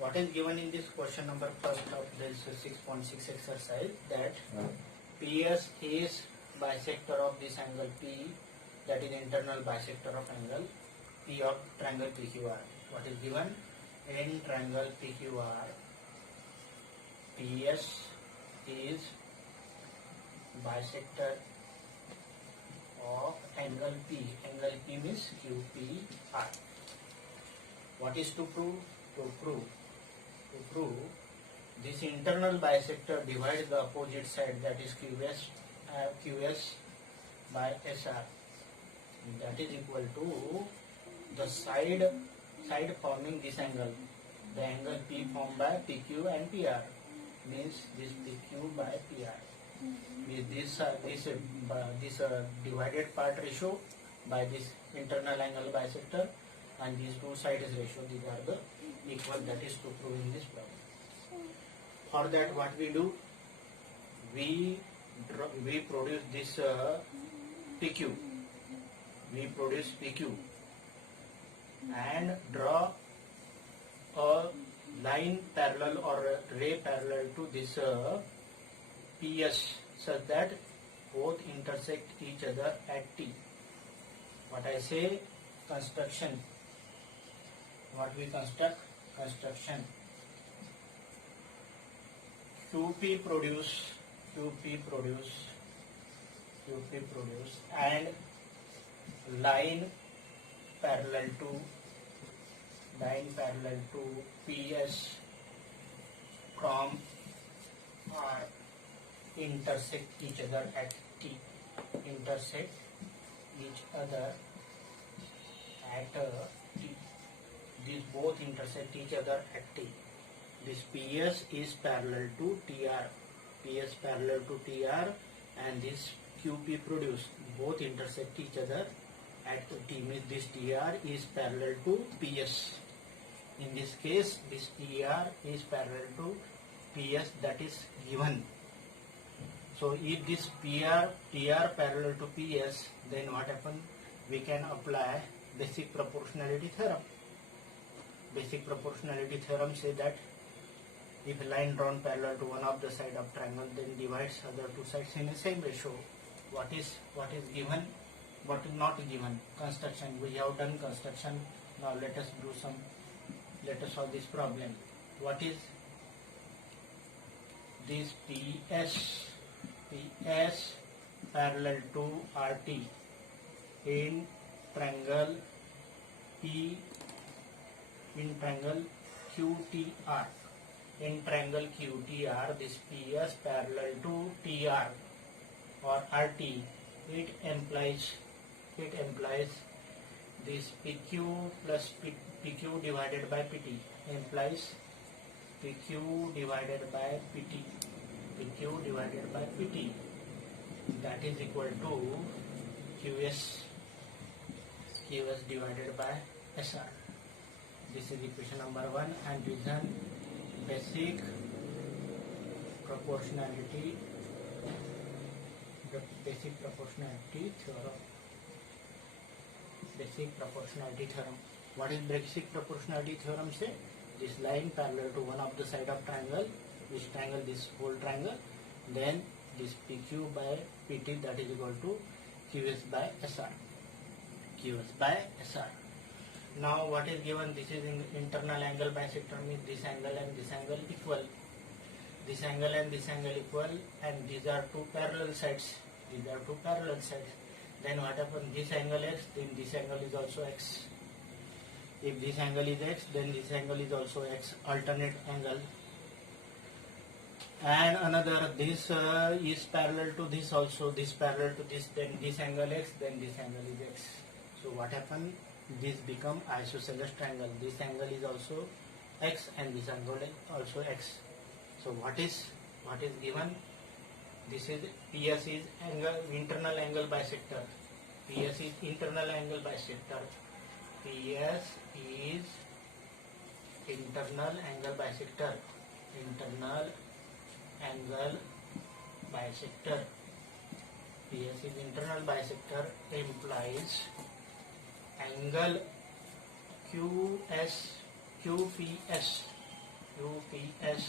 What is given in this question number first of this 6.6 exercise, that PS is bisector of this angle P, that is internal bisector of angle P of triangle PQR. What is given? In triangle PQR, PS is bisector of angle P. Angle P means QPR. What is to prove? To prove this internal bisector divides the opposite side, that is QS by SR. That is equal to the side forming this angle. The angle P formed by PQ and PR means this PQ by PR. This divided part ratio by this internal angle bisector and these two sides ratio, these are the equal. That is to prove in this problem. For that, what we do? We produce this PQ. We produce PQ and draw a line parallel or a ray parallel to this PS, such that both intersect each other at T. What I say? Construction. What we construct? Construction. QP produce and line parallel to PS from R intersect each other at T. Intersect each other at T. These both intersect each other at T. This PS is parallel to TR. PS parallel to TR and this QP produced both intersect each other at T. Means this TR is parallel to PS. In this case, this TR is parallel to PS, that is given. So if this TR parallel to PS, then what happens? We can apply basic proportionality theorem. Basic proportionality theorem says that if a line drawn parallel to one of the side of triangle, then divides other two sides in the same ratio. What is given? What is not given? Construction. We have done construction. Now let us solve this problem. What is this PS parallel to RT in triangle QTR. In triangle QTR, this PS parallel to TR or RT. It implies this PQ plus PQ divided by PT, implies PQ divided by PT. PQ divided by PT, that is equal to QS divided by SR. This is equation number 1, and reason basic proportionality theorem. Basic proportionality theorem. What is basic proportionality theorem say? This line parallel to one of the side of triangle, which triangle? This whole triangle. Then this PQ by PT, that is equal to QS by SR. QS by SR. Now what is given? This is internal angle bisector, means this angle and this angle equal. This angle and this angle equal, and these are two parallel sides. Then what happens? This angle X, then this angle is also X. If this angle is X, then this angle is also X. Alternate angle. And another, this is parallel to this also. This parallel to this, then this angle X, then this angle is X. So what happens? This become isosceles triangle. This angle is also X and this angle is also X. So what is given? This is PS is internal angle bisector. PS is internal angle bisector. PS is internal angle bisector. Internal angle bisector. PS is internal bisector implies angle QPS QPS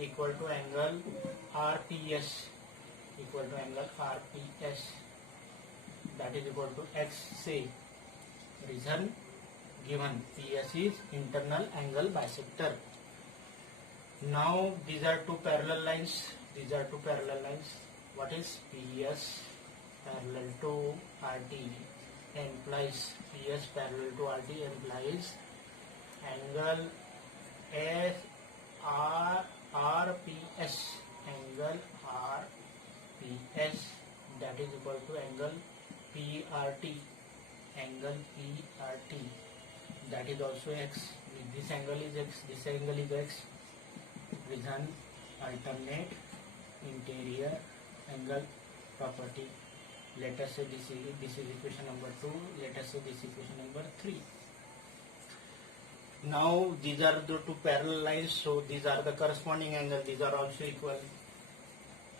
equal to angle RPS equal to angle RPS, that is equal to X. Say reason given, PS is internal angle bisector. Now these are two parallel lines. What is PS parallel to RT implies PS parallel to RT implies angle RPS, angle RPS, that is equal to angle PRT, that is also X. This angle is X, this angle is X. Reason alternate interior angle property. Let us say this is equation number 2. Let us say this is equation number 3. Now these are the two parallel lines, so these are the corresponding angle. These are also equal.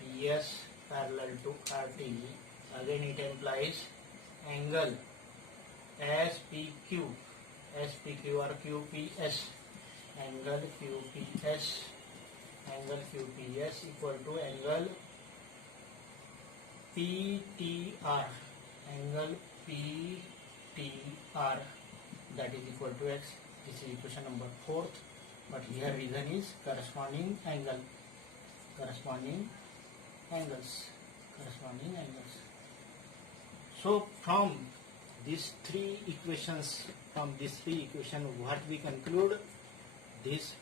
PS parallel to RT. Again it implies angle SPQ or QPS. Angle QPS equal to angle PTR. That is equal to X. This is equation number 4. But here reason is corresponding angles. So from these three equations, what we conclude?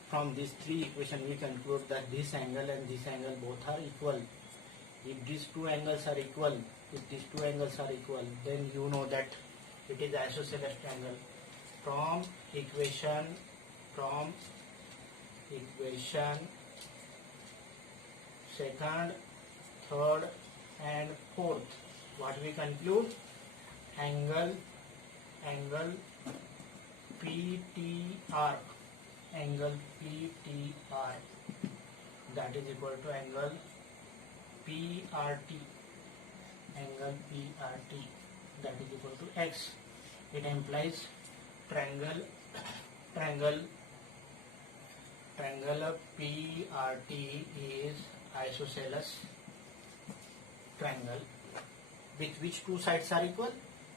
From these three equations we conclude that this angle and this angle both are equal. If these two angles are equal, then you know that it is isosceles triangle. From equation second, third and fourth, what we conclude? Angle PTR, that is equal to angle PRT, that is equal to X. It implies triangle PRT is isosceles triangle with which two sides are equal.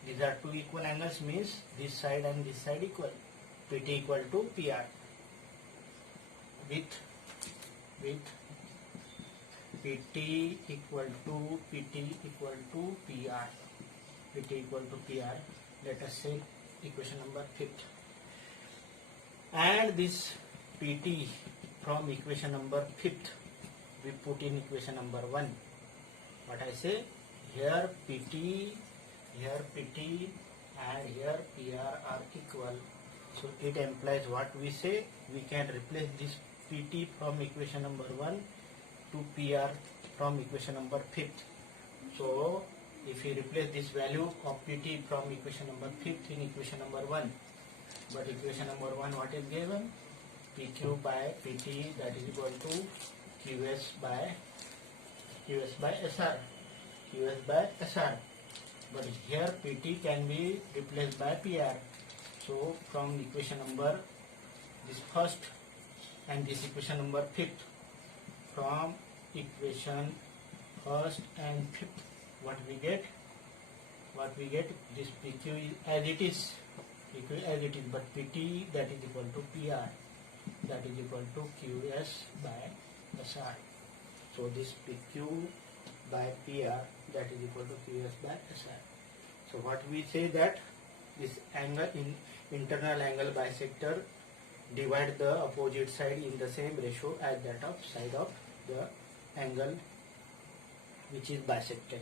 These are two equal angles, means this side and this side equal. PT equal to PR with PT equal to PR. Let us say equation number 5. And this PT from equation number 5 we put in equation number 1. What I say? Here PT and here PR are equal. So it implies what we say? We can replace this PT from equation number 1 to PR from equation number 5. So if we replace this value of PT from equation number 5 in equation number 1, but equation number 1 what is given? PQ by PT, that is equal to QS by SR. But here PT can be replaced by PR. So from equation number this first and this equation number 5th, from equation first and 5th, what we get? This PQ is as it is, but PT, that is equal to PR, that is equal to QS by SR. So this PQ by PR, that is equal to QS by SR. So what we say, that this angle in internal angle bisector divide the opposite side in the same ratio as that of side of the angle which is bisected.